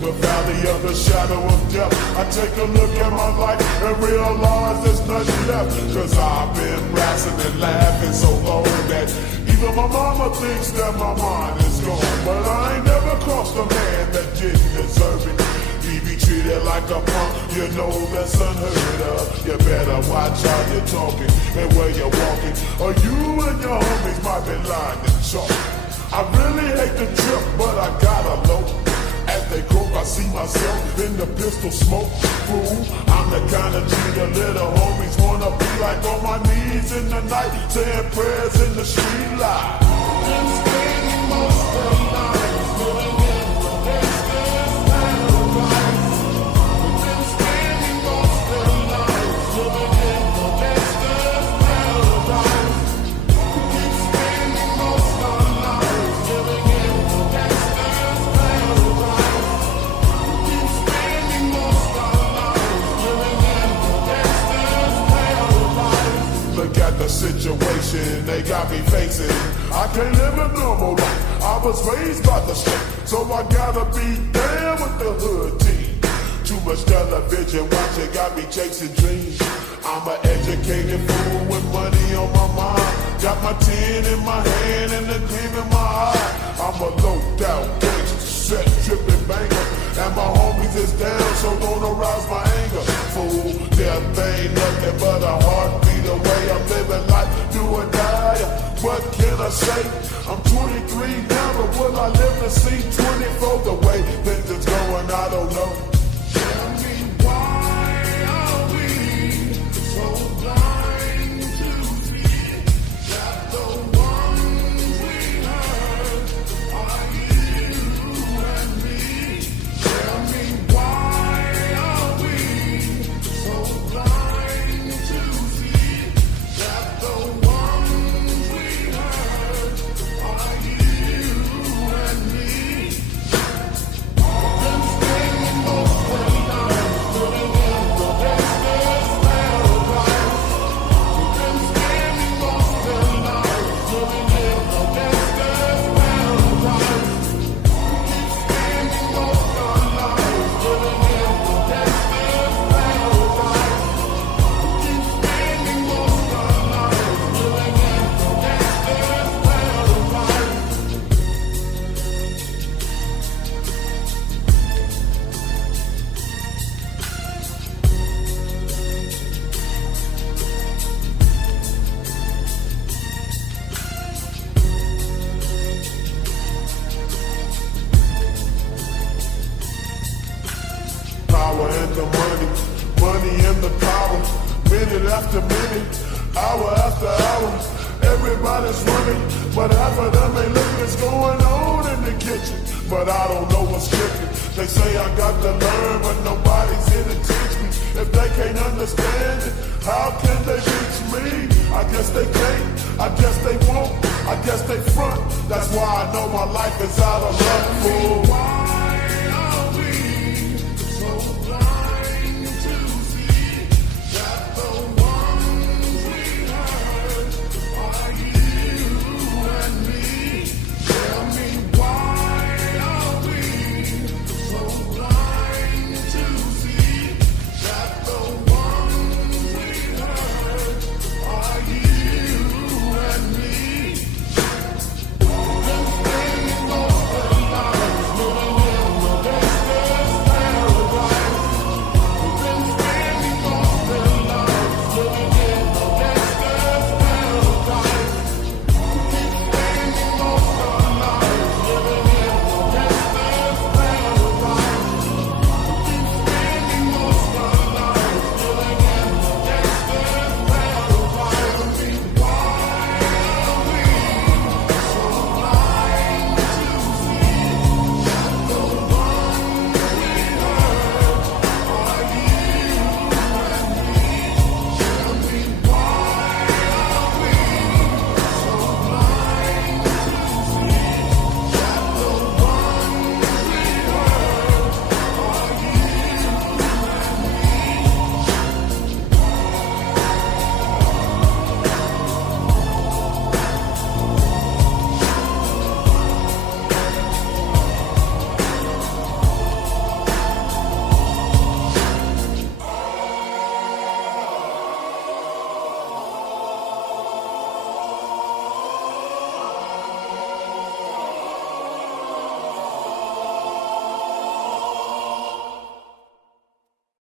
the valley of the shadow of death. I take a look at my life and realize there's nothing left. Cause I've been rapping and laughing so long that even my mama thinks that my mind is gone. But I ain't never crossed a man that didn't deserve it. He be treated like a punk, you know that's unheard of. You better watch how you're talking and where you're walking, or you and your homies might be lying to chalk. I really hate the trip, but I gotta low. As they croak, I see myself in the pistol smoke. Fool, I'm the kind of G the little homies wanna be like, on my knees in the night, saying prayers in the street light. Been spending most of the night living in the gangster's paradise. Been spending most of the night living in the gangster's paradise. Been spending most of the night living in the gangster's paradise. Been spending most of the night living in the gangster's paradise. Look at the situation they got me facing. I can't live a normal life. I was raised by the state, so I gotta be down with the hood team. Too much television watching got me chasing dreams. I'm an educated fool with money on my mind. Got my tin in my hand and the gleam in my eye. I'm a low-down gangster, set tripping banger, and my homies is down, so don't arouse my anger. Fool, death ain't nothing but a heartbeat away. I'm living life, do or die. What can I say? I'm 23 now, but will I live to see 24? The way things is going, I don't know. Tell me, why are we so blind to see that the ones we hurt are you and me? Tell me, why are we so blind to see that the ones we hurt are you and me? Been spending most of the night living in the gangster's paradise. Been spending most of the night living in the gangster's paradise. Keep spending most of the night living in the gangster's paradise. Keep spending most of the night living in the gangster's paradise. Power and the money, money and the power. Minute after minute, hour after hour, everybody's running, but half of them ain't looking what's going on in the kitchen. But I don't know what's cooking. They say I got to learn, but nobody's here to teach me. If they can't understand it, how can they reach me? I guess they can't, I guess they won't, I guess they front. That's why I know my life is out of luck, fool.